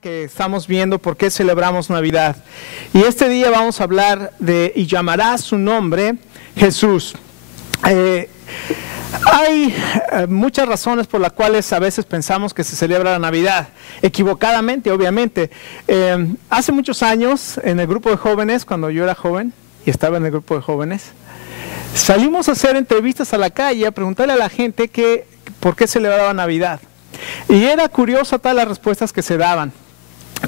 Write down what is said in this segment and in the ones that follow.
Que estamos viendo por qué celebramos Navidad. Y este día vamos a hablar de y llamará su nombre Jesús. Hay muchas razones por las cuales a veces pensamos que se celebra la Navidad, equivocadamente, obviamente. Hace muchos años, en el grupo de jóvenes, cuando yo era joven y estaba en el grupo de jóvenes, salimos a hacer entrevistas a la calle, a preguntarle a la gente por qué celebraba Navidad. Y era curiosa todas las respuestas que se daban.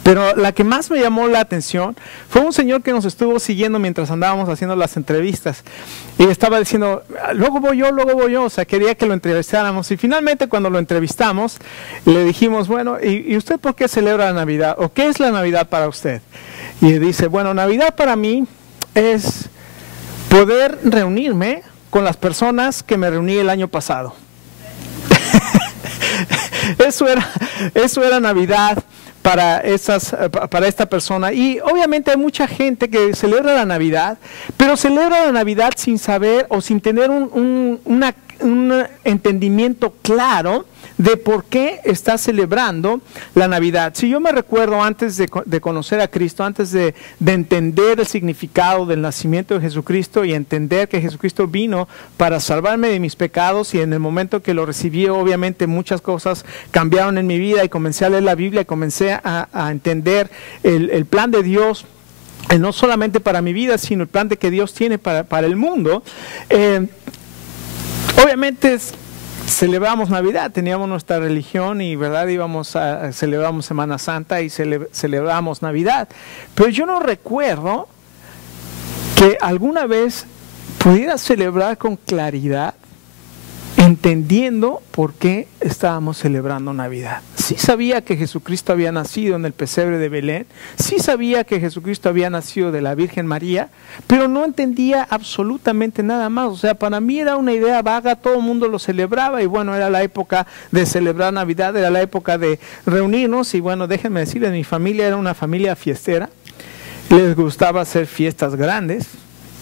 Pero la que más me llamó la atención fue un señor que nos estuvo siguiendo mientras andábamos haciendo las entrevistas. Y estaba diciendo, luego voy yo, o sea, quería que lo entrevistáramos. Y finalmente cuando lo entrevistamos, le dijimos, bueno, ¿y usted por qué celebra la Navidad? ¿O qué es la Navidad para usted? Y dice, bueno, Navidad para mí es poder reunirme con las personas que me reuní el año pasado. Eso era Navidad para esta persona. Y obviamente hay mucha gente que celebra la Navidad, pero celebra la Navidad sin saber o sin tener un entendimiento claro de por qué está celebrando la Navidad. Si yo me recuerdo antes de conocer a Cristo, antes de entender el significado del nacimiento de Jesucristo y entender que Jesucristo vino para salvarme de mis pecados, y en el momento que lo recibí, obviamente muchas cosas cambiaron en mi vida y comencé a leer la Biblia y comencé a entender el plan de Dios, no solamente para mi vida, sino el plan que Dios tiene para el mundo. Obviamente celebramos Navidad, teníamos nuestra religión y verdad celebramos Semana Santa y celebramos Navidad, pero yo no recuerdo que alguna vez pudiera celebrar con claridad, entendiendo por qué estábamos celebrando Navidad. Sí sabía que Jesucristo había nacido en el pesebre de Belén, sí sabía que Jesucristo había nacido de la Virgen María, pero no entendía absolutamente nada más. O sea, para mí era una idea vaga, todo el mundo lo celebraba y bueno, era la época de celebrar Navidad, era la época de reunirnos y bueno, déjenme decirles, mi familia era una familia fiestera, les gustaba hacer fiestas grandes.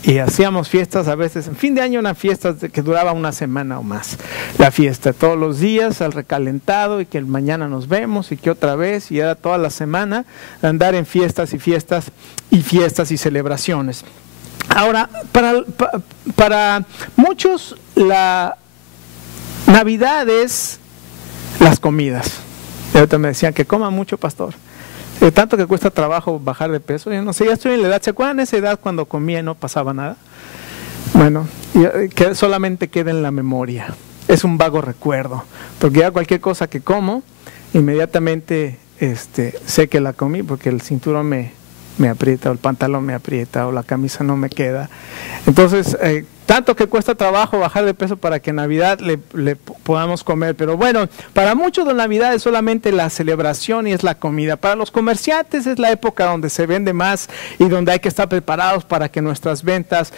Y hacíamos fiestas a veces, en fin de año eran fiestas que duraba una semana o más. La fiesta todos los días, al recalentado, y que mañana nos vemos, y que otra vez, y era toda la semana andar en fiestas y fiestas y fiestas y celebraciones. Ahora, para muchos la Navidad es las comidas. Y ahorita me decían que coma mucho, pastor. Tanto que cuesta trabajo bajar de peso. Yo no sé, ya estoy en la edad. ¿Se acuerdan de esa edad cuando comía y no pasaba nada? Bueno, que solamente queda en la memoria. Es un vago recuerdo. Porque ya cualquier cosa que como, inmediatamente sé que la comí porque el cinturón me aprieta, o el pantalón me aprieta, o la camisa no me queda. Entonces, tanto que cuesta trabajo bajar de peso para que en Navidad le podamos comer. Pero bueno, para muchos la Navidad es solamente la celebración y es la comida. Para los comerciantes es la época donde se vende más y donde hay que estar preparados para que nuestras ventas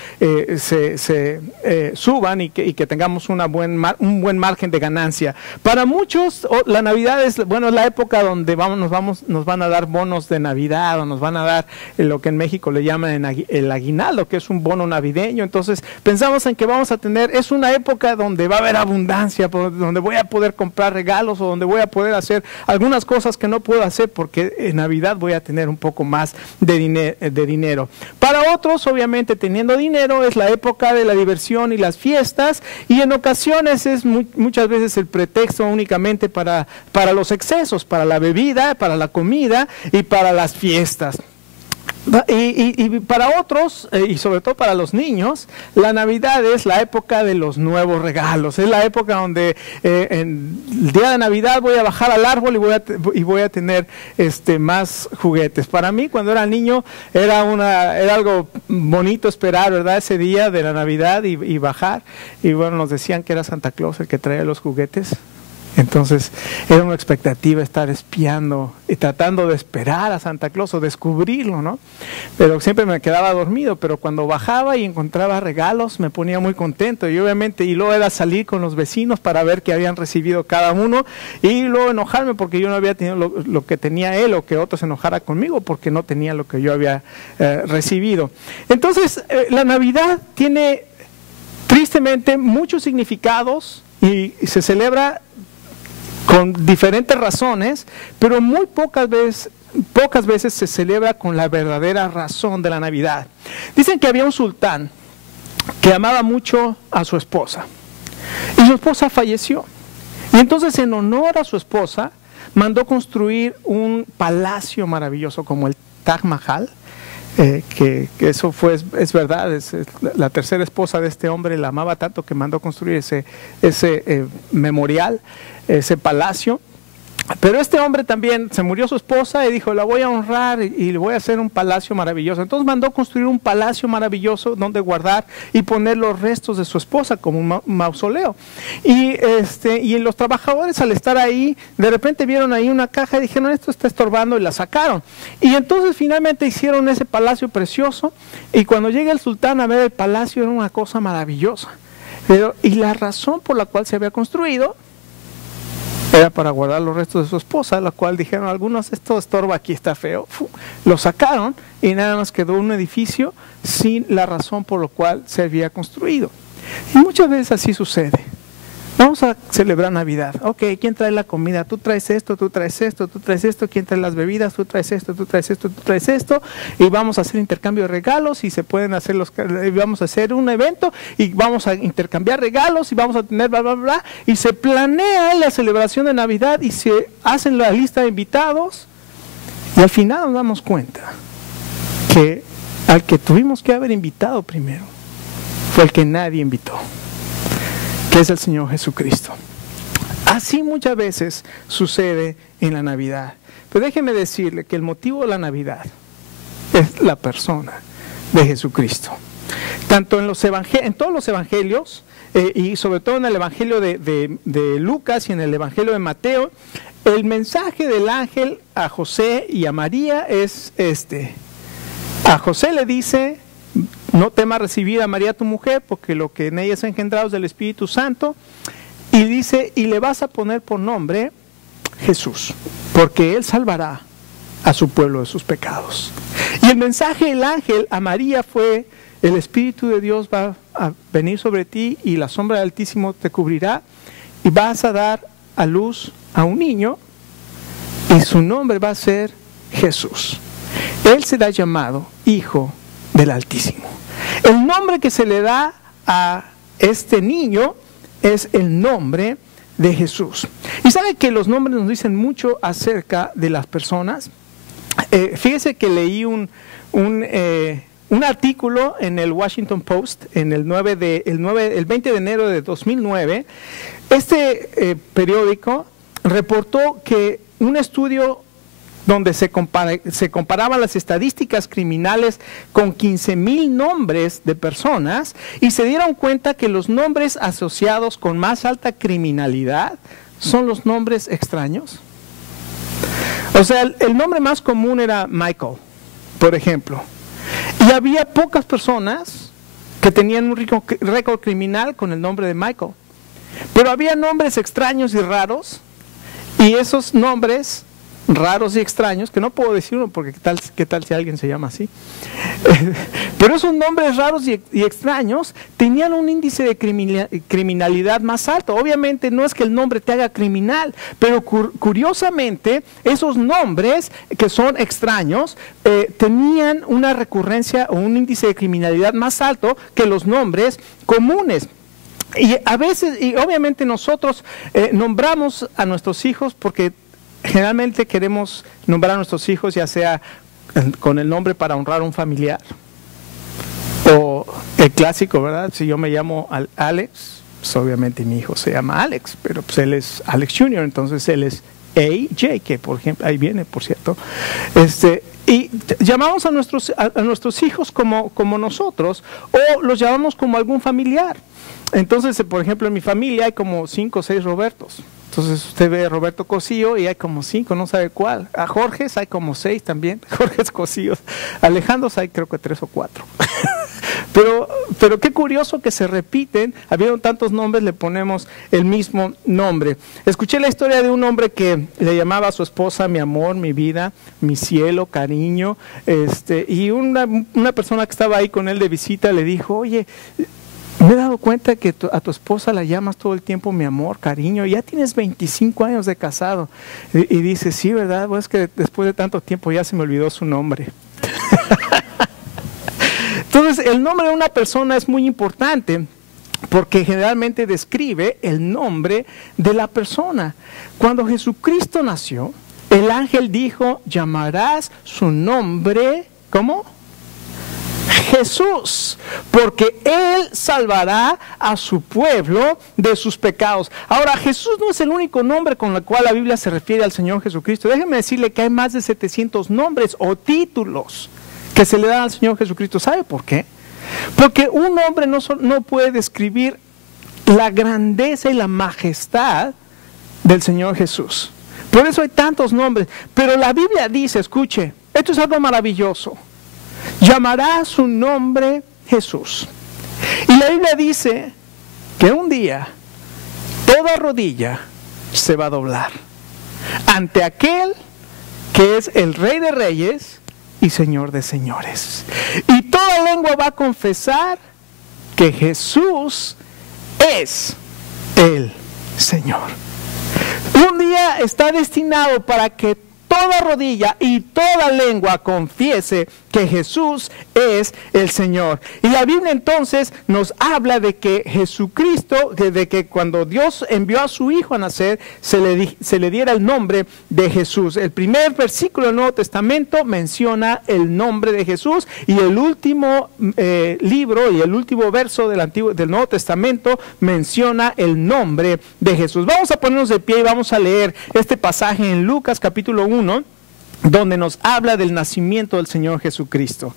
suban y que tengamos un buen margen de ganancia. Para muchos la Navidad es la época donde nos van a dar bonos de Navidad, o nos van a dar lo que en México le llaman el aguinaldo, que es un bono navideño. Entonces pensamos en que vamos a tener, es una época donde va a haber abundancia, donde voy a poder comprar regalos, o donde voy a poder hacer algunas cosas que no puedo hacer porque en Navidad voy a tener un poco más de dinero. Para otros, obviamente, teniendo dinero es la época de la diversión y las fiestas, y en ocasiones es muchas veces el pretexto únicamente para los excesos, para la bebida, para la comida y para las fiestas. Y para otros, y sobre todo para los niños, la Navidad es la época de los nuevos regalos. Es la época donde en el día de Navidad voy a bajar al árbol y voy a tener más juguetes. Para mí, cuando era niño, era algo bonito esperar, ¿verdad?, ese día de la Navidad y bajar. Y bueno, nos decían que era Santa Claus el que traía los juguetes. Entonces era una expectativa estar espiando y tratando de esperar a Santa Claus o descubrirlo, ¿no? Pero siempre me quedaba dormido, pero cuando bajaba y encontraba regalos me ponía muy contento, y obviamente, y luego era salir con los vecinos para ver qué habían recibido cada uno, y luego enojarme porque yo no había tenido lo que tenía él, o que otro se enojara conmigo porque no tenía lo que yo había recibido. Entonces la Navidad tiene tristemente muchos significados y se celebra con diferentes razones, pero muy pocas veces se celebra con la verdadera razón de la Navidad. Dicen que había un sultán que amaba mucho a su esposa y su esposa falleció. Y entonces, en honor a su esposa, mandó construir un palacio maravilloso como el Taj Mahal, que eso es verdad, es la tercera esposa de este hombre la amaba tanto que mandó construir ese memorial, ese palacio. Pero este hombre también, se murió su esposa y dijo, la voy a honrar y le voy a hacer un palacio maravilloso. Entonces mandó construir un palacio maravilloso donde guardar y poner los restos de su esposa como un mausoleo. Y los trabajadores, al estar ahí, de repente vieron ahí una caja y dijeron, esto está estorbando, y la sacaron. Y entonces finalmente hicieron ese palacio precioso, y cuando llega el sultán a ver el palacio era una cosa maravillosa. Y la razón por la cual se había construido era para guardar los restos de su esposa, la cual dijeron algunos, esto estorba, aquí está feo. Lo sacaron y nada más quedó un edificio sin la razón por la cual se había construido. Y muchas veces así sucede. Vamos a celebrar Navidad. Ok, ¿quién trae la comida? Tú traes esto, tú traes esto, tú traes esto. ¿Quién trae las bebidas? Tú traes esto, tú traes esto, tú traes esto. Y vamos a hacer intercambio de regalos y se pueden hacer vamos a hacer un evento y vamos a intercambiar regalos y vamos a tener bla, bla, bla. Y se planea la celebración de Navidad y se hacen la lista de invitados. Y al final nos damos cuenta que al que tuvimos que haber invitado primero fue el que nadie invitó, que es el Señor Jesucristo. Así muchas veces sucede en la Navidad. Pero déjeme decirle que el motivo de la Navidad es la persona de Jesucristo. Tanto en todos los evangelios, y sobre todo en el evangelio de Lucas y en el evangelio de Mateo, el mensaje del ángel a José y a María es este. A José le dice, no temas recibir a María tu mujer, porque lo que en ella es engendrado es del Espíritu Santo. Y dice, y le vas a poner por nombre Jesús, porque Él salvará a su pueblo de sus pecados. Y el mensaje del ángel a María fue, el Espíritu de Dios va a venir sobre ti y la sombra del Altísimo te cubrirá y vas a dar a luz a un niño y su nombre va a ser Jesús. Él será llamado Hijo del Altísimo. El nombre que se le da a este niño es el nombre de Jesús. Y sabe que los nombres nos dicen mucho acerca de las personas. Fíjese que leí un artículo en el Washington Post en el 20 de enero de 2009. Este periódico reportó que un estudio donde se comparaban las estadísticas criminales con 15,000 nombres de personas y se dieron cuenta que los nombres asociados con más alta criminalidad son los nombres extraños. O sea, el nombre más común era Michael, por ejemplo. Y había pocas personas que tenían un récord criminal con el nombre de Michael. Pero había nombres extraños y raros, y esos nombres raros y extraños, que no puedo decir uno porque qué tal si alguien se llama así, pero esos nombres raros y extraños tenían un índice de criminalidad más alto. Obviamente no es que el nombre te haga criminal, pero curiosamente esos nombres que son extraños tenían una recurrencia o un índice de criminalidad más alto que los nombres comunes. Y a veces, y obviamente nosotros nombramos a nuestros hijos porque generalmente queremos nombrar a nuestros hijos ya sea con el nombre para honrar a un familiar, o el clásico, ¿verdad? Si yo me llamo Alex, pues obviamente mi hijo se llama Alex, pero pues él es Alex Jr., entonces él es AJ, que por ejemplo, ahí viene, por cierto. Y llamamos a nuestros hijos como nosotros, o los llamamos como algún familiar. Entonces, por ejemplo, en mi familia hay como 5 o 6 Robertos. Entonces usted ve a Roberto Cosío y hay como 5, no sabe cuál. A Jorges hay como 6 también, Jorges Cosíos. Alejandros hay creo que 3 o 4. Pero qué curioso que se repiten, habiendo tantos nombres, le ponemos el mismo nombre. Escuché la historia de un hombre que le llamaba a su esposa mi amor, mi vida, mi cielo, cariño, y una persona que estaba ahí con él de visita le dijo, oye, Me he dado cuenta que a tu esposa la llamas todo el tiempo mi amor, cariño. Ya tienes 25 años de casado. Y dices, sí, ¿verdad? Pues es que después de tanto tiempo ya se me olvidó su nombre. Entonces, el nombre de una persona es muy importante porque generalmente describe el nombre de la persona. Cuando Jesucristo nació, el ángel dijo, llamarás su nombre, ¿cómo? Jesús, porque Él salvará a su pueblo de sus pecados. Ahora, Jesús no es el único nombre con el cual la Biblia se refiere al Señor Jesucristo. Déjeme decirle que hay más de 700 nombres o títulos que se le dan al Señor Jesucristo. ¿Sabe por qué? Porque un hombre no puede describir la grandeza y la majestad del Señor Jesús. Por eso hay tantos nombres. Pero la Biblia dice, escuche, esto es algo maravilloso. Llamará su nombre Jesús. Y la Biblia dice que un día toda rodilla se va a doblar ante aquel que es el Rey de Reyes y Señor de Señores. Y toda lengua va a confesar que Jesús es el Señor. Un día está destinado para que toda rodilla y toda lengua confiese que Jesús es el Señor. Y la Biblia entonces nos habla de que Jesucristo, de que cuando Dios envió a su Hijo a nacer, se le diera el nombre de Jesús. El primer versículo del Nuevo Testamento menciona el nombre de Jesús, y el último libro y el último verso del Nuevo Testamento menciona el nombre de Jesús. Vamos a ponernos de pie y vamos a leer este pasaje en Lucas capítulo 1, donde nos habla del nacimiento del Señor Jesucristo.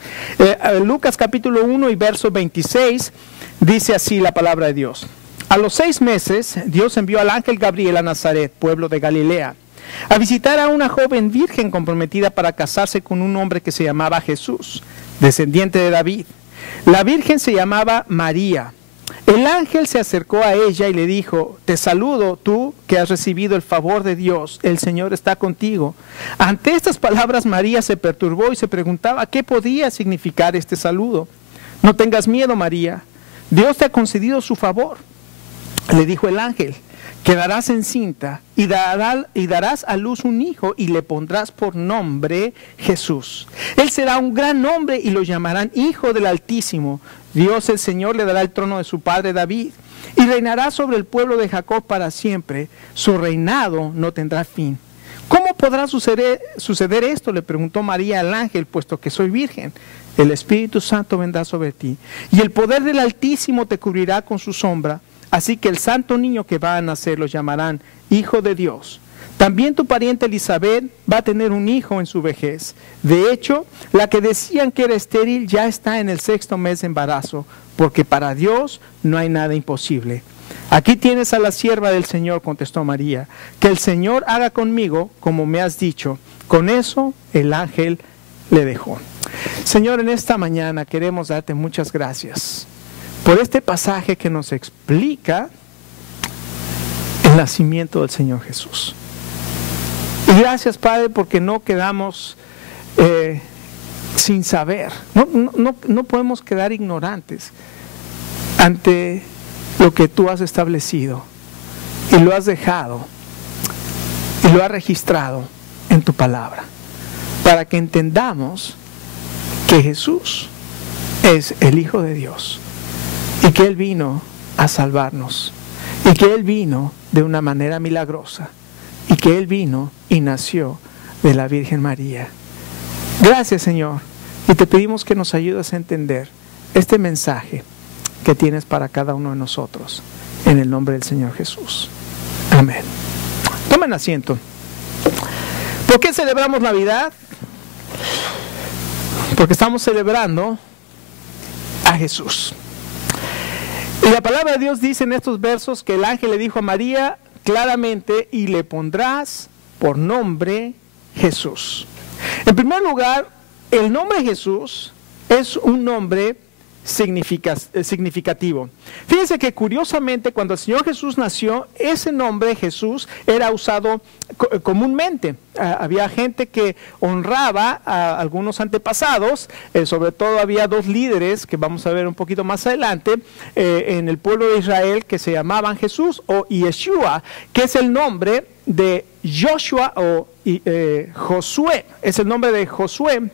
Lucas capítulo 1 y verso 26 dice así la palabra de Dios. A los 6 meses, Dios envió al ángel Gabriel a Nazaret, pueblo de Galilea, a visitar a una joven virgen comprometida para casarse con un hombre que se llamaba Jesús, descendiente de David. La virgen se llamaba María. El ángel se acercó a ella y le dijo, te saludo tú que has recibido el favor de Dios, el Señor está contigo. Ante estas palabras María se perturbó y se preguntaba qué podía significar este saludo. No tengas miedo, María, Dios te ha concedido su favor. Le dijo el ángel, quedarás encinta y darás a luz un hijo y le pondrás por nombre Jesús. Él será un gran hombre y lo llamarán Hijo del Altísimo. Dios el Señor le dará el trono de su padre David y reinará sobre el pueblo de Jacob para siempre. Su reinado no tendrá fin. ¿Cómo podrá suceder esto?, le preguntó María al ángel, puesto que soy virgen. El Espíritu Santo vendrá sobre ti y el poder del Altísimo te cubrirá con su sombra. Así que el santo niño que va a nacer lo llamarán Hijo de Dios. También tu pariente Elizabeth va a tener un hijo en su vejez. De hecho, la que decían que era estéril ya está en el 6º mes de embarazo, porque para Dios no hay nada imposible. Aquí tienes a la sierva del Señor, contestó María. Que el Señor haga conmigo como me has dicho. Con eso el ángel le dejó. Señor, en esta mañana queremos darte muchas gracias por este pasaje que nos explica el nacimiento del Señor Jesús. Y gracias, Padre, porque no quedamos sin saber. No podemos quedar ignorantes ante lo que tú has establecido y lo has dejado y lo has registrado en tu palabra, para que entendamos que Jesús es el Hijo de Dios y que Él vino a salvarnos y que Él vino de una manera milagrosa y que Él vino y nació de la Virgen María. Gracias, Señor, y te pedimos que nos ayudes a entender este mensaje que tienes para cada uno de nosotros, en el nombre del Señor Jesús. Amén. Tomen asiento. ¿Por qué celebramos Navidad? Porque estamos celebrando a Jesús. Y la palabra de Dios dice en estos versos que el ángel le dijo a María claramente, y le pondrás por nombre Jesús. En primer lugar, el nombre Jesús es un nombre significativo. Fíjense que curiosamente cuando el Señor Jesús nació, ese nombre Jesús era usado comúnmente. Había gente que honraba a algunos antepasados, sobre todo había dos líderes que vamos a ver un poquito más adelante en el pueblo de Israel que se llamaban Jesús o Yeshua, que es el nombre de Joshua o Josué, es el nombre de Josué.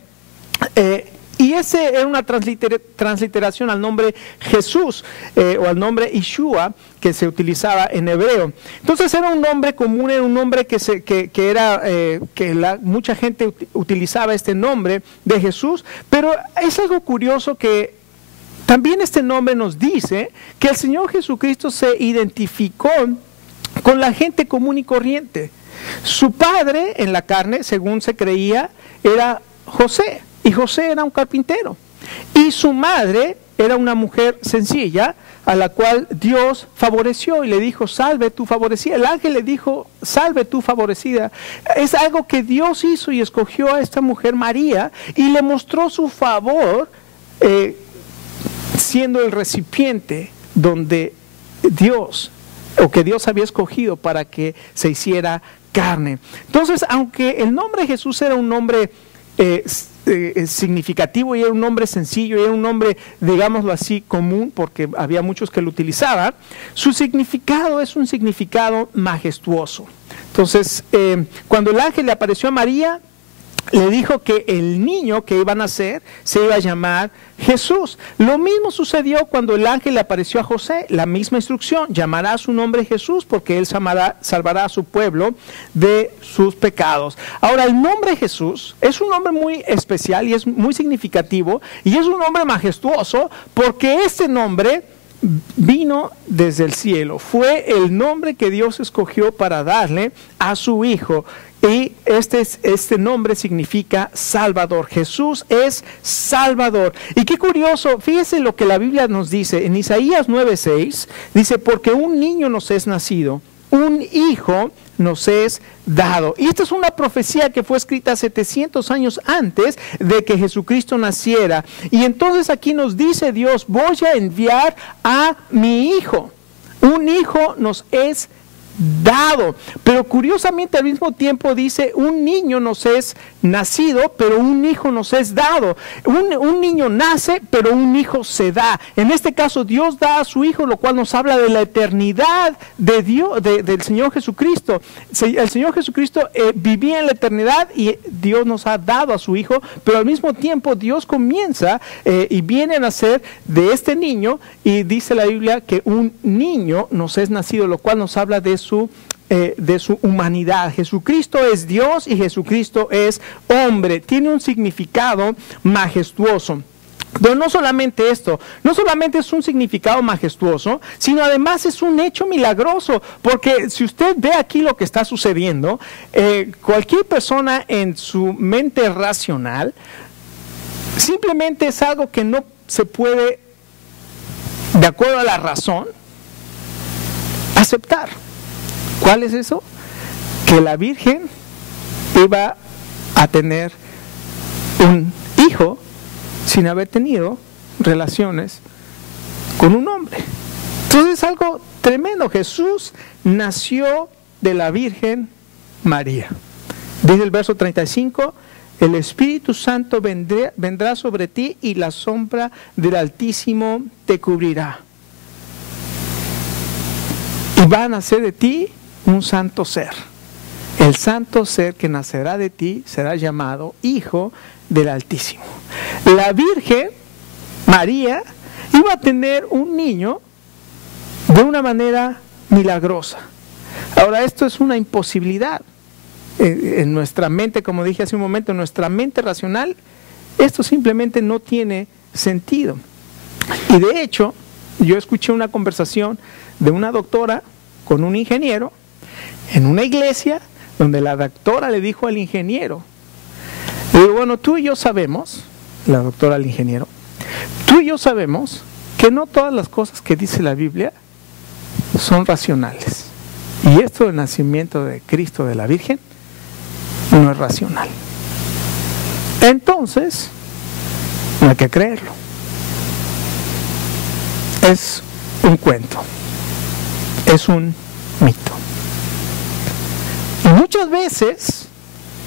Y ese era una transliteración al nombre Jesús o al nombre Yeshua que se utilizaba en hebreo. Entonces era un nombre común, era un nombre mucha gente utilizaba este nombre de Jesús, pero es algo curioso que también este nombre nos dice que el Señor Jesucristo se identificó con la gente común y corriente. Su padre en la carne, según se creía, era José. Y José era un carpintero. Y su madre era una mujer sencilla a la cual Dios favoreció y le dijo, salve tu favorecida. El ángel le dijo, salve tu favorecida. Es algo que Dios hizo y escogió a esta mujer María y le mostró su favor siendo el recipiente donde Dios, o que Dios había escogido para que se hiciera carne. Entonces, aunque el nombre Jesús era un nombre significativo y era un nombre sencillo y era un nombre, digámoslo así, común, porque había muchos que lo utilizaban, su significado es un significado majestuoso. Entonces, cuando el ángel le apareció a María, le dijo que el niño que iba a nacer se iba a llamar Jesús. Lo mismo sucedió cuando el ángel le apareció a José, la misma instrucción, llamará su nombre Jesús porque él salvará a su pueblo de sus pecados. Ahora, el nombre Jesús es un nombre muy especial y es muy significativo y es un nombre majestuoso porque este nombre vino desde el cielo, fue el nombre que Dios escogió para darle a su Hijo. Y este nombre significa Salvador. Jesús es Salvador. Y qué curioso, fíjese lo que la Biblia nos dice. En Isaías 9:6 dice, porque un niño nos es nacido, un hijo nos es dado. Y esta es una profecía que fue escrita 700 años antes de que Jesucristo naciera. Y entonces aquí nos dice Dios, voy a enviar a mi hijo. Un hijo nos es dado, pero curiosamente al mismo tiempo dice un niño nos es nacido, pero un hijo nos es dado. Un niño nace, pero un hijo se da. En este caso Dios da a su hijo, lo cual nos habla de la eternidad de Dios, del Señor Jesucristo. El Señor Jesucristo vivía en la eternidad y Dios nos ha dado a su hijo, pero al mismo tiempo Dios comienza y viene a nacer de este niño y dice la Biblia que un niño nos es nacido, lo cual nos habla de su humanidad. Jesucristo es Dios y Jesucristo es hombre. Tiene un significado majestuoso. Pero no solamente esto, no solamente es un significado majestuoso, sino además es un hecho milagroso, porque si usted ve aquí lo que está sucediendo, cualquier persona en su mente racional, simplemente es algo que no se puede, de acuerdo a la razón, aceptar. ¿Cuál es eso? Que la Virgen iba a tener un hijo sin haber tenido relaciones con un hombre. Entonces es algo tremendo. Jesús nació de la Virgen María. Dice el verso 35, el Espíritu Santo vendrá sobre ti y la sombra del Altísimo te cubrirá. Y va a nacer de ti un santo ser. El santo ser que nacerá de ti será llamado Hijo del Altísimo. La Virgen María iba a tener un niño de una manera milagrosa. Ahora, esto es una imposibilidad. En nuestra mente, como dije hace un momento, en nuestra mente racional, esto simplemente no tiene sentido. Y de hecho, yo escuché una conversación de una doctora con un ingeniero en una iglesia donde la doctora le dijo al ingeniero, bueno, tú y yo sabemos, la doctora al ingeniero, tú y yo sabemos que no todas las cosas que dice la Biblia son racionales. Y esto del nacimiento de Cristo de la Virgen no es racional. Entonces, no hay que creerlo. es un cuento, es un mito. Y muchas veces,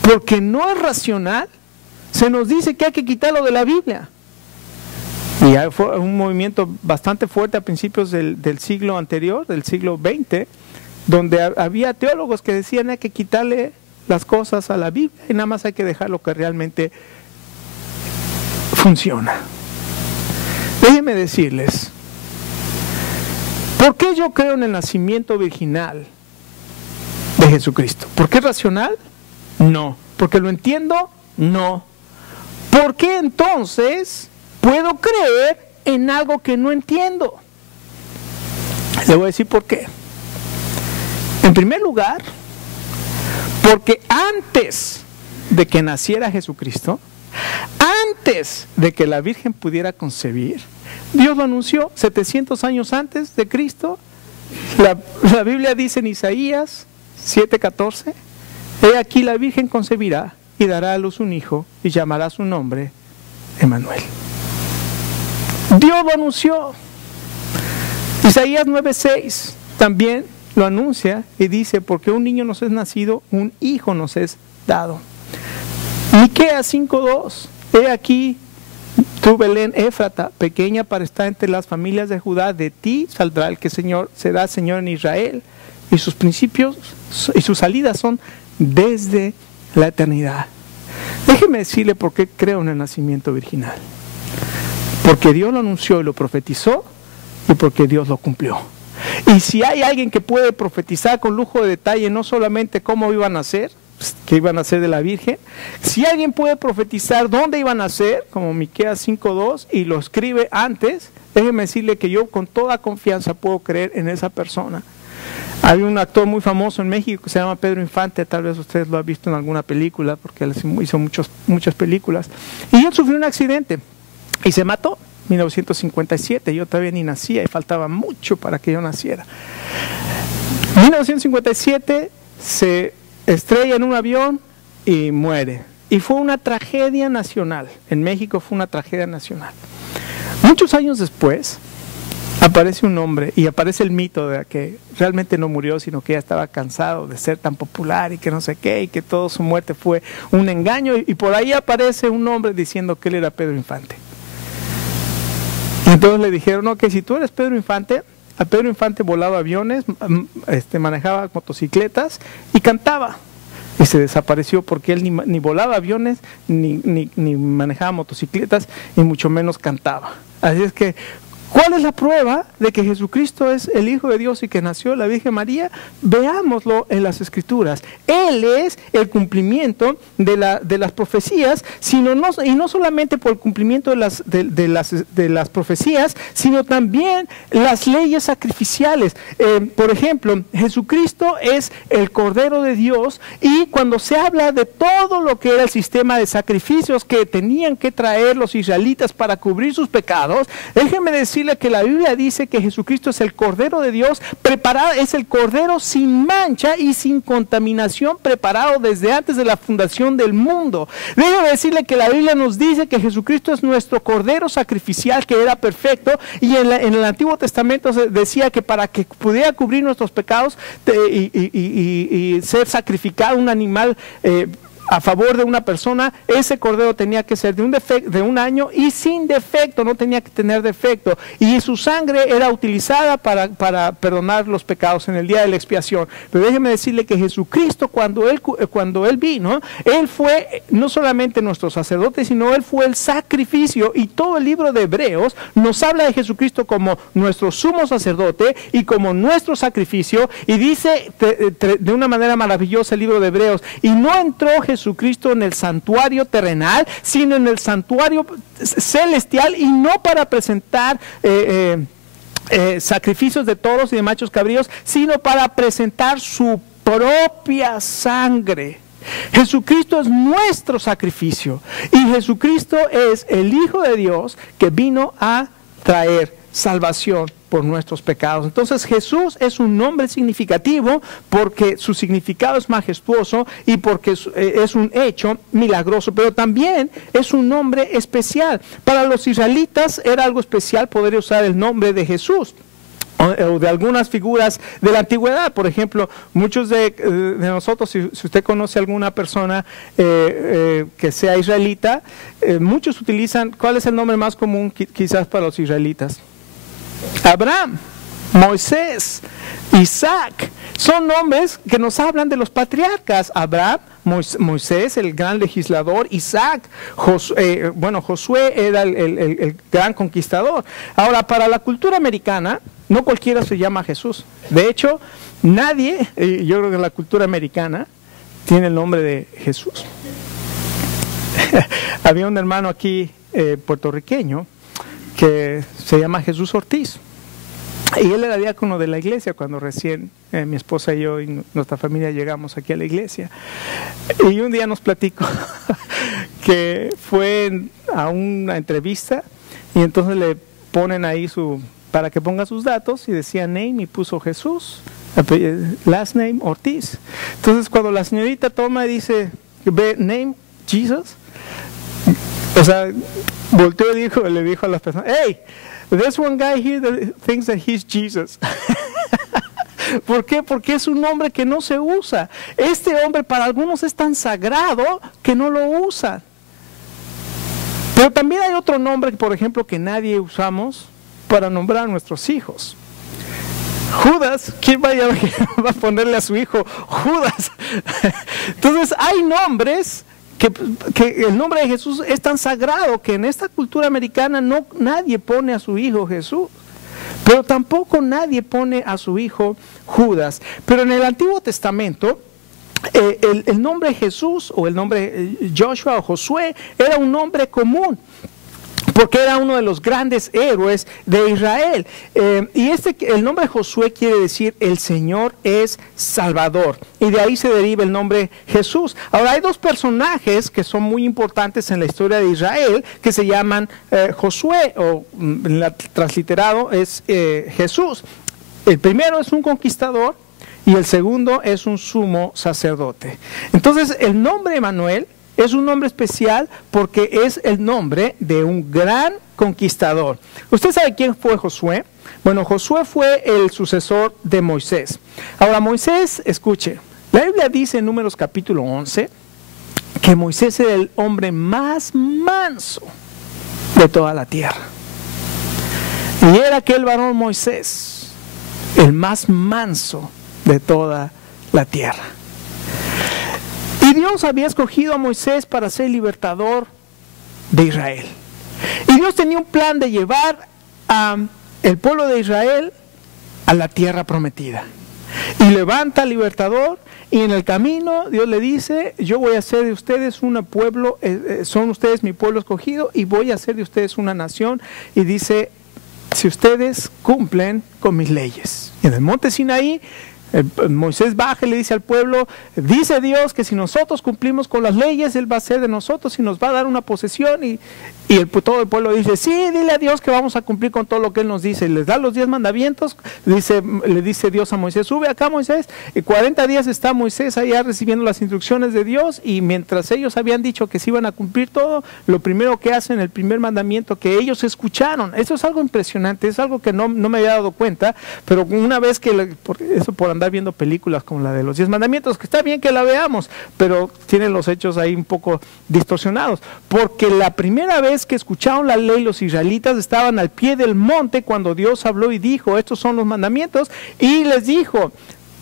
porque no es racional, se nos dice que hay que quitarlo de la Biblia. Y fue un movimiento bastante fuerte a principios del siglo anterior, del siglo XX, donde había teólogos que decían hay que quitarle las cosas a la Biblia y nada más hay que dejar lo que realmente funciona. Déjenme decirles, ¿por qué yo creo en el nacimiento virginal de Jesucristo? ¿Por qué es racional? No. ¿Porque lo entiendo? No. ¿Por qué entonces puedo creer en algo que no entiendo? Le voy a decir por qué. En primer lugar, porque antes de que naciera Jesucristo, antes de que la Virgen pudiera concebir, Dios lo anunció 700 años antes de Cristo. La Biblia dice en Isaías 7:14, he aquí la Virgen concebirá y dará a luz un hijo y llamará su nombre Emmanuel. Dios lo anunció. Isaías 9:6 también lo anuncia y dice, porque un niño nos es nacido, un hijo nos es dado. Miqueas 5:2, he aquí tú, Belén Éfrata, pequeña para estar entre las familias de Judá, de ti saldrá el que será Señor en Israel, y sus principios y sus salidas son desde la eternidad. Déjeme decirle por qué creo en el nacimiento virginal. Porque Dios lo anunció y lo profetizó, y porque Dios lo cumplió. Y si hay alguien que puede profetizar con lujo de detalle no solamente cómo iban a nacer, que iban a nacer de la Virgen, si alguien puede profetizar dónde iban a nacer, como Miqueas 5:2, y lo escribe antes, déjeme decirle que yo con toda confianza puedo creer en esa persona. Hay un actor muy famoso en México que se llama Pedro Infante, tal vez ustedes lo han visto en alguna película, porque él hizo muchas películas, y él sufrió un accidente y se mató. 1957, yo todavía ni nacía y faltaba mucho para que yo naciera. 1957 se estrella en un avión y muere. Y fue una tragedia nacional. En México fue una tragedia nacional. Muchos años después aparece un hombre y aparece el mito de que realmente no murió, sino que ya estaba cansado de ser tan popular y que no sé qué, y que toda su muerte fue un engaño. Y por ahí aparece un hombre diciendo que él era Pedro Infante. Y entonces le dijeron, no, que si tú eres Pedro Infante, a Pedro Infante volaba aviones, manejaba motocicletas y cantaba. Y se desapareció porque él ni volaba aviones, ni manejaba motocicletas, y mucho menos cantaba. Así es que, ¿cuál es la prueba de que Jesucristo es el Hijo de Dios y que nació de la Virgen María? Veámoslo en las Escrituras. Él es el cumplimiento de las profecías, y no solamente por el cumplimiento de las profecías, sino también las leyes sacrificiales. Por ejemplo, Jesucristo es el Cordero de Dios, y cuando se habla de todo lo que era el sistema de sacrificios que tenían que traer los israelitas para cubrir sus pecados, déjenme decirle que la Biblia dice que Jesucristo es el Cordero de Dios, preparado, es el Cordero sin mancha y sin contaminación, preparado desde antes de la fundación del mundo. Déjame decirle que la Biblia nos dice que Jesucristo es nuestro Cordero sacrificial, que era perfecto, y en el Antiguo Testamento se decía que para que pudiera cubrir nuestros pecados y ser sacrificado un animal a favor de una persona, ese cordero tenía que ser de un año y sin defecto, no tenía que tener defecto, y su sangre era utilizada para perdonar los pecados en el día de la expiación. Pero déjeme decirle que Jesucristo, cuando él vino, él fue no solamente nuestro sacerdote, sino él fue el sacrificio, y todo el libro de Hebreos nos habla de Jesucristo como nuestro sumo sacerdote y como nuestro sacrificio, y dice de una manera maravillosa el libro de Hebreos, y no entró Jesucristo en el santuario terrenal, sino en el santuario celestial, y no para presentar sacrificios de toros y de machos cabríos, sino para presentar su propia sangre. Jesucristo es nuestro sacrificio, y Jesucristo es el Hijo de Dios que vino a traer salvación por nuestros pecados. Entonces Jesús es un nombre significativo porque su significado es majestuoso y porque es un hecho milagroso, pero también es un nombre especial. Para los israelitas era algo especial poder usar el nombre de Jesús o de algunas figuras de la antigüedad. Por ejemplo, muchos de nosotros, si usted conoce a alguna persona que sea israelita, muchos utilizan, ¿cuál es el nombre más común quizás para los israelitas? Abraham, Moisés, Isaac, son nombres que nos hablan de los patriarcas. Abraham, Moisés, el gran legislador, Isaac, Josué era el gran conquistador. Ahora, para la cultura americana, no cualquiera se llama Jesús. De hecho, nadie, yo creo que la cultura americana, tiene el nombre de Jesús. Había un hermano aquí puertorriqueño que se llama Jesús Ortiz. Y él era diácono de la iglesia cuando recién mi esposa y yo y nuestra familia llegamos aquí a la iglesia. Y un día nos platicó que fue a una entrevista y entonces le ponen ahí para que ponga sus datos y decía name y puso Jesús, last name Ortiz. Entonces cuando la señorita toma y dice name Jesus, o sea, volteó y le dijo a las personas, hey, there's one guy here that thinks that he's Jesus. ¿Por qué? Porque es un nombre que no se usa. Este hombre para algunos es tan sagrado que no lo usan. Pero también hay otro nombre, por ejemplo, que nadie usamos para nombrar a nuestros hijos. Judas, ¿quién va a ponerle a su hijo Judas? Entonces hay nombres que el nombre de Jesús es tan sagrado que en esta cultura americana nadie pone a su hijo Jesús, pero tampoco nadie pone a su hijo Judas. Pero en el Antiguo Testamento el nombre Jesús o el nombre Joshua o Josué era un nombre común, porque era uno de los grandes héroes de Israel. Y el nombre Josué quiere decir el Señor es Salvador. Y de ahí se deriva el nombre Jesús. Ahora hay dos personajes que son muy importantes en la historia de Israel que se llaman Josué, o transliterado es Jesús. El primero es un conquistador y el segundo es un sumo sacerdote. Entonces el nombre Emanuel es un nombre especial porque es el nombre de un gran conquistador. ¿Usted sabe quién fue Josué? Bueno, Josué fue el sucesor de Moisés. Ahora Moisés, escuche, la Biblia dice en Números capítulo 11 que Moisés era el hombre más manso de toda la tierra. Y era aquel varón Moisés, el más manso de toda la tierra. Y Dios había escogido a Moisés para ser libertador de Israel. Y Dios tenía un plan de llevar al pueblo de Israel a la tierra prometida. Y levanta al libertador y en el camino Dios le dice, yo voy a hacer de ustedes un pueblo, son ustedes mi pueblo escogido y voy a hacer de ustedes una nación. Y dice, si ustedes cumplen con mis leyes. Y en el monte Sinaí, Moisés baja y le dice al pueblo, dice Dios que si nosotros cumplimos con las leyes, Él va a hacer de nosotros y nos va a dar una posesión. Y todo el pueblo dice, sí, dile a Dios que vamos a cumplir con todo lo que Él nos dice. Y les da los 10 mandamientos, le dice Dios a Moisés, sube acá Moisés. Y 40 días está Moisés allá recibiendo las instrucciones de Dios, y mientras ellos habían dicho que se iban a cumplir todo, lo primero que hacen, el primer mandamiento que ellos escucharon. Eso es algo impresionante, es algo que no me había dado cuenta, pero una vez que, por andar viendo películas como la de los 10 mandamientos, que está bien que la veamos, pero tienen los hechos ahí un poco distorsionados, porque la primera vez que escucharon la ley los israelitas estaban al pie del monte cuando Dios habló y dijo, estos son los mandamientos, y les dijo,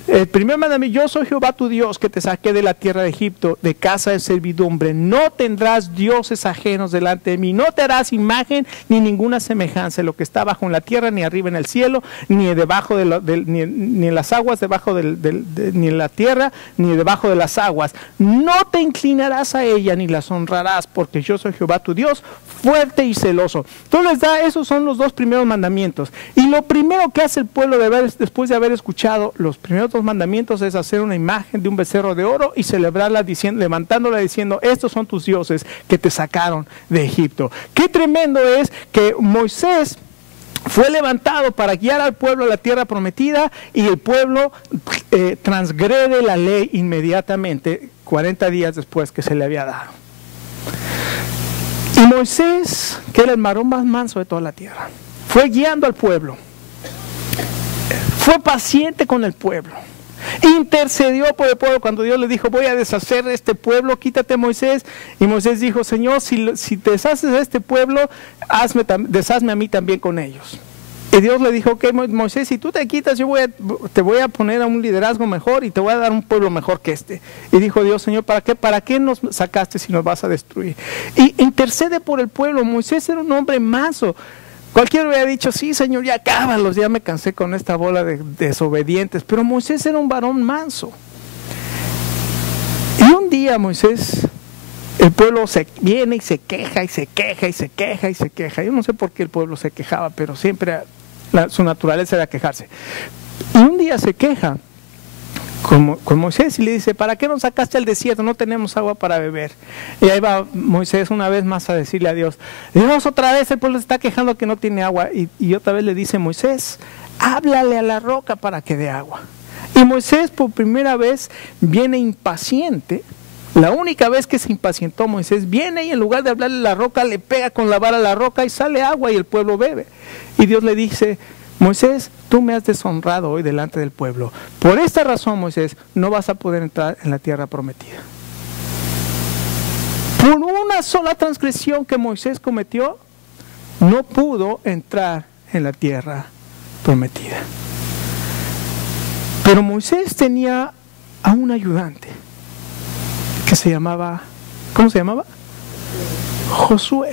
el primer mandamiento, yo soy Jehová tu Dios que te saqué de la tierra de Egipto, de casa de servidumbre, no tendrás dioses ajenos delante de mí, no te harás imagen ni ninguna semejanza de lo que está bajo en la tierra, ni arriba en el cielo, ni debajo ni en las aguas, ni en la tierra, ni debajo de las aguas. No te inclinarás a ella ni las honrarás, porque yo soy Jehová tu Dios, fuerte y celoso. Entonces esos son los dos primeros mandamientos. Y lo primero que hace el pueblo después de haber escuchado los primeros dos mandamientos es hacer una imagen de un becerro de oro y celebrarla levantándola diciendo, estos son tus dioses que te sacaron de Egipto. Qué tremendo es que Moisés fue levantado para guiar al pueblo a la tierra prometida, y el pueblo transgrede la ley inmediatamente, 40 días después que se le había dado. Y Moisés, que era el varón más manso de toda la tierra, fue guiando al pueblo, fue paciente con el pueblo, intercedió por el pueblo. Cuando Dios le dijo, voy a deshacer de este pueblo, quítate, Moisés. Y Moisés dijo, Señor, si te deshaces de este pueblo, deshazme a mí también con ellos. Y Dios le dijo, ok, Moisés, si tú te quitas, yo te voy a poner a un liderazgo mejor y te voy a dar un pueblo mejor que este. Y dijo Dios, Señor, ¿para qué nos sacaste si nos vas a destruir? Y intercede por el pueblo. Moisés era un hombre manso. Cualquiera hubiera dicho, sí, Señor, ya cábalos, ya me cansé con esta bola de desobedientes. Pero Moisés era un varón manso. Y un día Moisés, el pueblo viene y se queja, y se queja, y se queja, y se queja. Yo no sé por qué el pueblo se quejaba, pero siempre su naturaleza era quejarse. Y un día se queja con Moisés y le dice, ¿para qué nos sacaste al desierto? No tenemos agua para beber. Y ahí va Moisés una vez más a decirle a Dios, Dios, otra vez el pueblo se está quejando que no tiene agua. Y otra vez le dice Moisés, háblale a la roca para que dé agua. Y Moisés por primera vez viene impaciente. La única vez que se impacientó Moisés, viene y en lugar de hablarle a la roca, le pega con la vara a la roca y sale agua y el pueblo bebe. Y Dios le dice, Moisés, tú me has deshonrado hoy delante del pueblo. Por esta razón, Moisés, no vas a poder entrar en la tierra prometida. Por una sola transgresión que Moisés cometió, no pudo entrar en la tierra prometida. Pero Moisés tenía a un ayudante que se llamaba, ¿cómo se llamaba? Josué.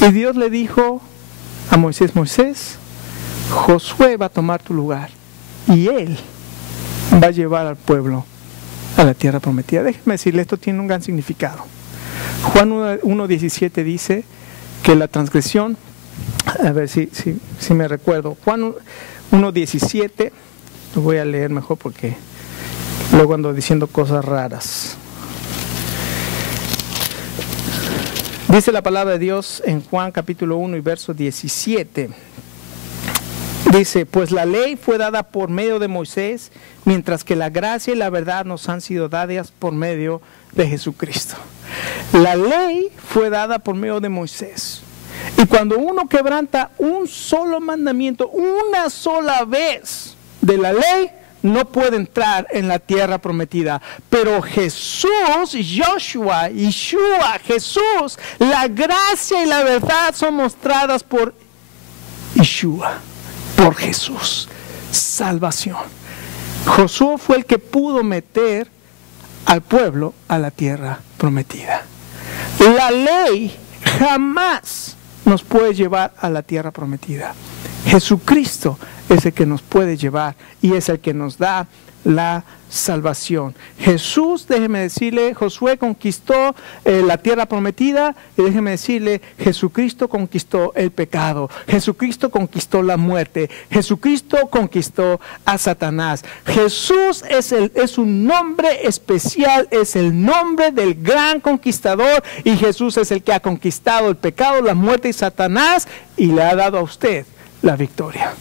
Y Dios le dijo a Moisés, Moisés, Josué va a tomar tu lugar y él va a llevar al pueblo a la tierra prometida. Déjenme decirle, esto tiene un gran significado. Juan 1:17 dice que la transgresión, a ver si me recuerdo, Juan 1:17, lo voy a leer mejor porque luego ando diciendo cosas raras. Dice la palabra de Dios en Juan capítulo 1 y verso 17. Dice, pues la ley fue dada por medio de Moisés, mientras que la gracia y la verdad nos han sido dadas por medio de Jesucristo. La ley fue dada por medio de Moisés. Y cuando uno quebranta un solo mandamiento, una sola vez de la ley, no puede entrar en la tierra prometida. Pero Jesús, Yeshua, Jesús, la gracia y la verdad son mostradas por Yeshua, por Jesús. Salvación. Josué fue el que pudo meter al pueblo a la tierra prometida. La ley jamás nos puede llevar a la tierra prometida. Jesucristo es el que nos puede llevar y es el que nos da la salvación. Jesús, déjeme decirle, Josué conquistó la tierra prometida y déjeme decirle, Jesucristo conquistó el pecado, Jesucristo conquistó la muerte, Jesucristo conquistó a Satanás. Jesús es un nombre especial, es el nombre del gran conquistador y Jesús es el que ha conquistado el pecado, la muerte y Satanás y le ha dado a usted la victoria.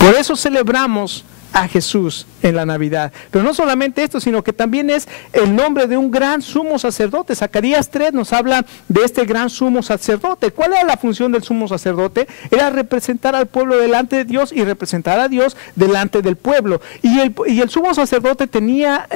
Por eso celebramos a Jesús en la Navidad. Pero no solamente esto, sino que también es el nombre de un gran sumo sacerdote. Zacarías 3 nos habla de este gran sumo sacerdote. ¿Cuál era la función del sumo sacerdote? Era representar al pueblo delante de Dios y representar a Dios delante del pueblo. Y el sumo sacerdote tenía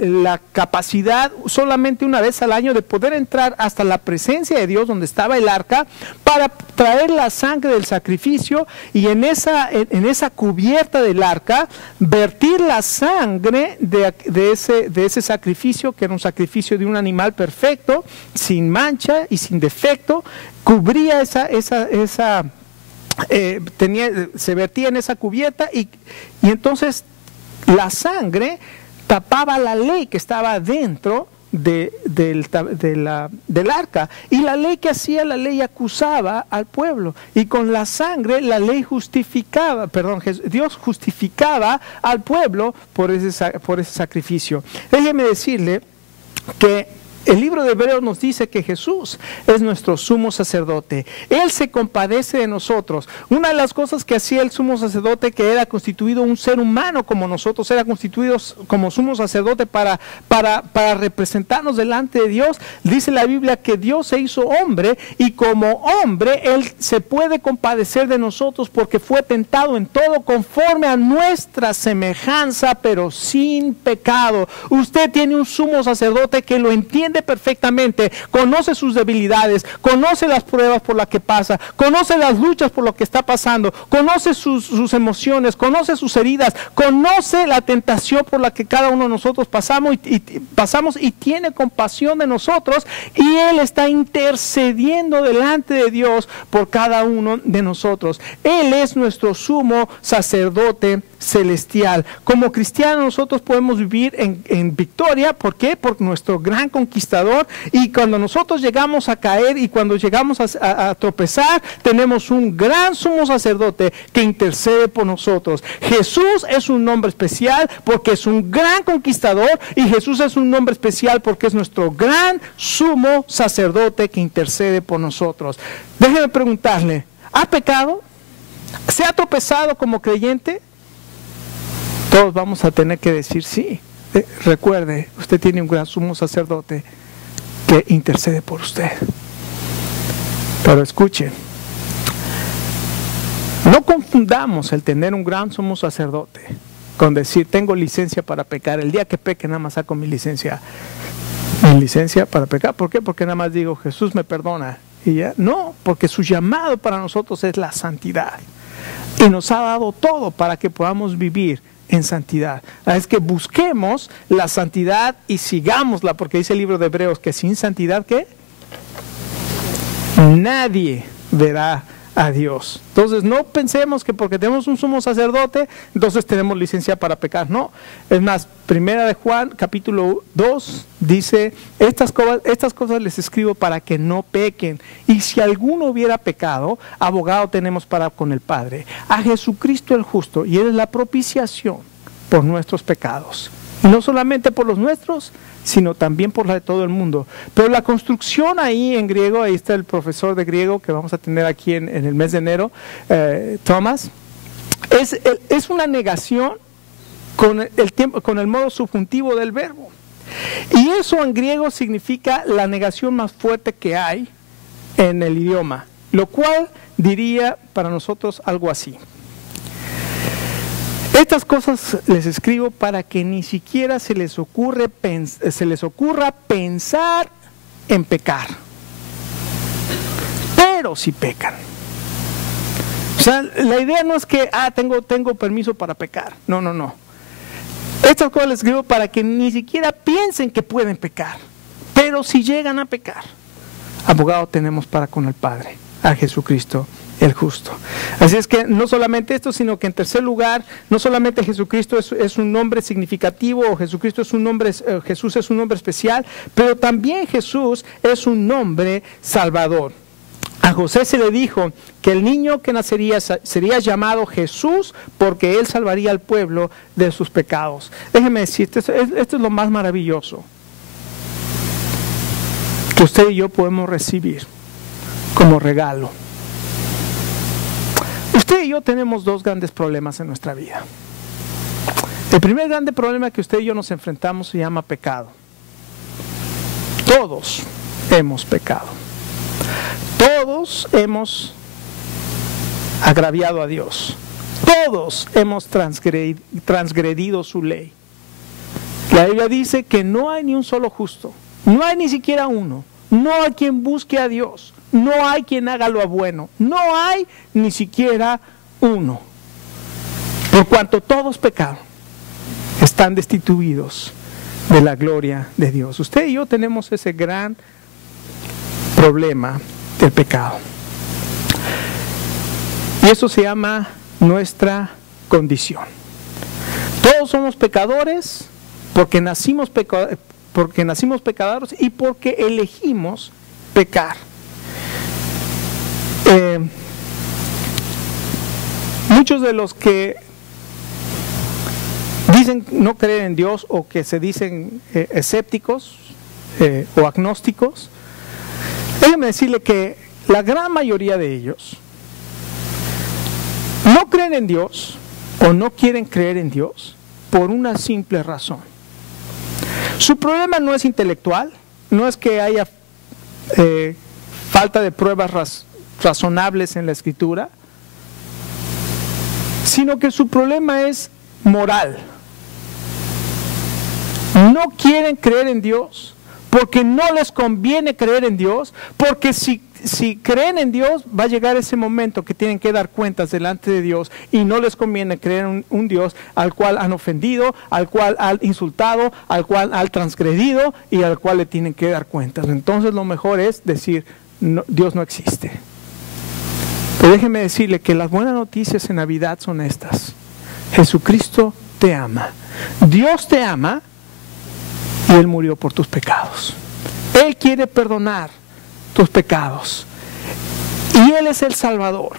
la capacidad solamente una vez al año de poder entrar hasta la presencia de Dios donde estaba el arca para traer la sangre del sacrificio y en esa cubierta del arca vertir la sangre de ese sacrificio, que era un sacrificio de un animal perfecto, sin mancha y sin defecto, cubría se vertía en esa cubierta y entonces la sangre tapaba la ley que estaba dentro del arca, y la ley que hacía, la ley acusaba al pueblo, y con la sangre la ley justificaba, Dios justificaba al pueblo por ese sacrificio. Déjeme decirle que el libro de Hebreos nos dice que Jesús es nuestro sumo sacerdote. Él se compadece de nosotros. Una de las cosas que hacía el sumo sacerdote, que era constituido un ser humano como nosotros, era constituido como sumo sacerdote para representarnos delante de Dios. Dice la Biblia que Dios se hizo hombre y como hombre Él se puede compadecer de nosotros porque fue tentado en todo conforme a nuestra semejanza, pero sin pecado. Usted tiene un sumo sacerdote que lo entiende perfectamente, conoce sus debilidades, conoce las pruebas por las que pasa, conoce las luchas por lo que está pasando, conoce sus emociones, conoce sus heridas, conoce la tentación por la que cada uno de nosotros pasamos y tiene compasión de nosotros, y Él está intercediendo delante de Dios por cada uno de nosotros. Él es nuestro sumo sacerdote celestial. Como cristianos nosotros podemos vivir en victoria. ¿Por qué? Por nuestro gran conquistador, y cuando nosotros llegamos a caer y cuando llegamos a tropezar, tenemos un gran sumo sacerdote que intercede por nosotros. Jesús es un nombre especial porque es un gran conquistador, y Jesús es un nombre especial porque es nuestro gran sumo sacerdote que intercede por nosotros. Déjeme preguntarle, ¿ha pecado? ¿Se ha tropezado como creyente? Todos vamos a tener que decir sí. Recuerde, usted tiene un gran sumo sacerdote que intercede por usted. Pero escuchen, no confundamos el tener un gran sumo sacerdote con decir tengo licencia para pecar. El día que peque nada más saco mi licencia para pecar. ¿Por qué? Porque nada más digo Jesús me perdona y ya. No, porque su llamado para nosotros es la santidad, y nos ha dado todo para que podamos vivir en santidad. Es que busquemos la santidad y sigámosla, porque dice el libro de Hebreos que sin santidad, ¿qué? Nadie verá a Dios. Entonces no pensemos que porque tenemos un sumo sacerdote entonces tenemos licencia para pecar. No, es más, primera de Juan capítulo 2 dice estas cosas les escribo para que no pequen, y si alguno hubiera pecado, abogado tenemos para con el Padre, a Jesucristo el justo, y Él es la propiciación por nuestros pecados, y no solamente por los nuestros, sino también por la de todo el mundo. Pero la construcción ahí en griego, ahí está el profesor de griego que vamos a tener aquí en el mes de enero, Thomas, es una negación con el modo subjuntivo del verbo. Y eso en griego significa la negación más fuerte que hay en el idioma, lo cual diría para nosotros algo así: estas cosas les escribo para que ni siquiera se les ocurra pensar en pecar. Pero si pecan. O sea, la idea no es que tengo permiso para pecar. No. Estas cosas les escribo para que ni siquiera piensen que pueden pecar. Pero si llegan a pecar, abogado tenemos para con el Padre, a Jesucristo el justo. Así es que no solamente esto, sino que en tercer lugar, no solamente Jesucristo es un nombre significativo, o Jesús es un nombre especial, pero también Jesús es un nombre salvador. A José se le dijo que el niño que nacería sería llamado Jesús porque él salvaría al pueblo de sus pecados. Déjeme decirte, esto es lo más maravilloso que usted y yo podemos recibir como regalo. Usted y yo tenemos dos grandes problemas en nuestra vida. El primer grande problema que usted y yo nos enfrentamos se llama pecado. Todos hemos pecado. Todos hemos agraviado a Dios. Todos hemos transgredido su ley. La Biblia dice que no hay ni un solo justo. No hay ni siquiera uno. No hay quien busque a Dios. No hay quien haga lo bueno. No hay ni siquiera uno. Por cuanto todos pecaron, están destituidos de la gloria de Dios. Usted y yo tenemos ese gran problema del pecado. Y eso se llama nuestra condición. Todos somos pecadores porque nacimos pecadores y porque elegimos pecar. Muchos de los que dicen no creer en Dios o que se dicen escépticos, o agnósticos, déjeme decirle que la gran mayoría de ellos no creen en Dios o no quieren creer en Dios por una simple razón. Su problema no es intelectual, no es que haya falta de pruebas razonables en la Escritura, sino que su problema es moral. No quieren creer en Dios porque no les conviene creer en Dios, porque si creen en Dios va a llegar ese momento que tienen que dar cuentas delante de Dios y no les conviene creer en un Dios al cual han ofendido, al cual han insultado, al cual han transgredido y al cual le tienen que dar cuentas. Entonces lo mejor es decir, no, Dios no existe. Pero déjeme decirle que las buenas noticias en Navidad son estas. Jesucristo te ama. Dios te ama y Él murió por tus pecados. Él quiere perdonar tus pecados. Y Él es el Salvador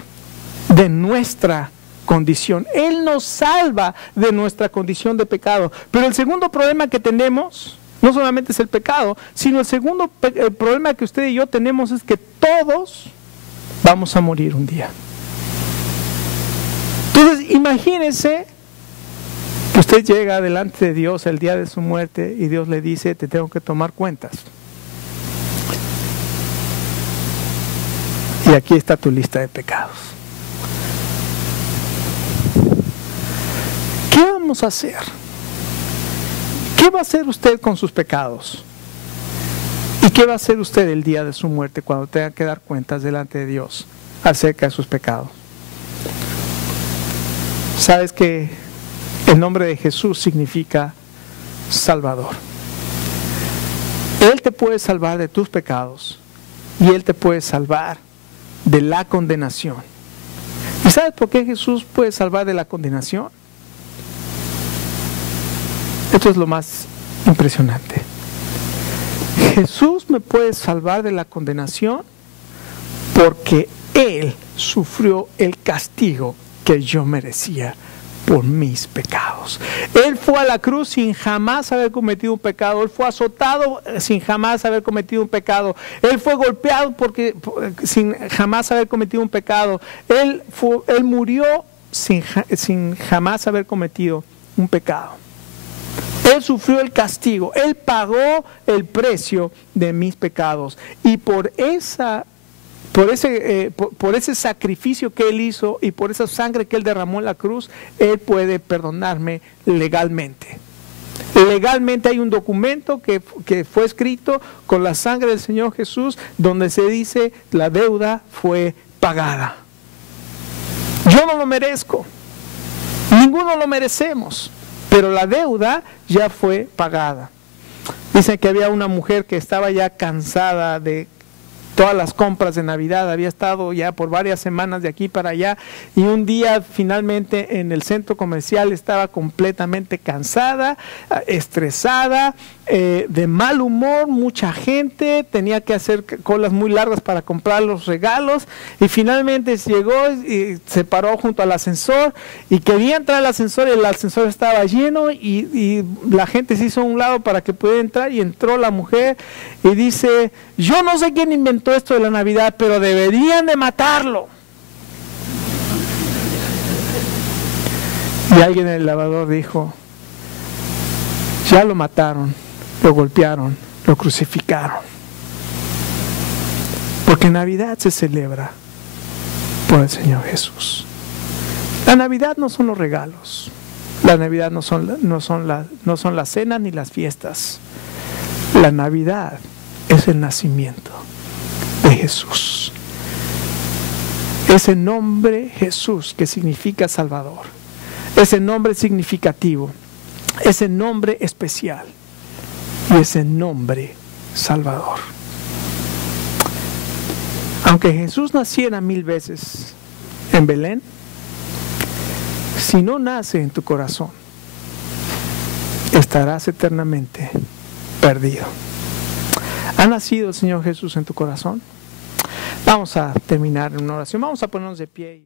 de nuestra condición. Él nos salva de nuestra condición de pecado. Pero el segundo problema que tenemos no solamente es el pecado, sino el segundo problema que usted y yo tenemos es que todos vamos a morir un día. Entonces, imagínese que usted llega delante de Dios el día de su muerte y Dios le dice, te tengo que tomar cuentas. Y aquí está tu lista de pecados. ¿Qué vamos a hacer? ¿Qué va a hacer usted con sus pecados? ¿Y qué va a hacer usted el día de su muerte cuando tenga que dar cuentas delante de Dios acerca de sus pecados? ¿Sabes que el nombre de Jesús significa Salvador? Él te puede salvar de tus pecados y Él te puede salvar de la condenación. ¿Y sabes por qué Jesús puede salvar de la condenación? Esto es lo más impresionante. Jesús me puede salvar de la condenación porque Él sufrió el castigo que yo merecía por mis pecados. Él fue a la cruz sin jamás haber cometido un pecado. Él fue azotado sin jamás haber cometido un pecado. Él fue golpeado sin jamás haber cometido un pecado. Él murió sin jamás haber cometido un pecado. Él sufrió el castigo. Él pagó el precio de mis pecados. Y por ese sacrificio que Él hizo y por esa sangre que Él derramó en la cruz, Él puede perdonarme legalmente. Legalmente hay un documento que fue escrito con la sangre del Señor Jesús, donde se dice la deuda fue pagada. Yo no lo merezco, ninguno lo merecemos, pero la deuda ya fue pagada. Dicen que había una mujer que estaba ya cansada de todas las compras de Navidad, había estado ya por varias semanas de aquí para allá y un día finalmente en el centro comercial estaba completamente cansada, estresada, de mal humor, mucha gente, tenía que hacer colas muy largas para comprar los regalos y finalmente llegó y se paró junto al ascensor y quería entrar al ascensor y el ascensor estaba lleno y la gente se hizo a un lado para que pudiera entrar y entró la mujer y dice, yo no sé quién inventó esto de la Navidad, pero deberían de matarlo. Y alguien en el elevador dijo, ya lo mataron, lo golpearon, lo crucificaron. Porque Navidad se celebra por el Señor Jesús. La Navidad no son los regalos. La Navidad no son las cenas ni las fiestas. La Navidad es el nacimiento de Jesús. Ese nombre Jesús que significa Salvador. Ese nombre significativo. Ese nombre especial. Y ese nombre Salvador. Aunque Jesús naciera 1000 veces en Belén, si no nace en tu corazón, estarás eternamente perdido. ¿Ha nacido el Señor Jesús en tu corazón? Vamos a terminar en una oración. Vamos a ponernos de pie.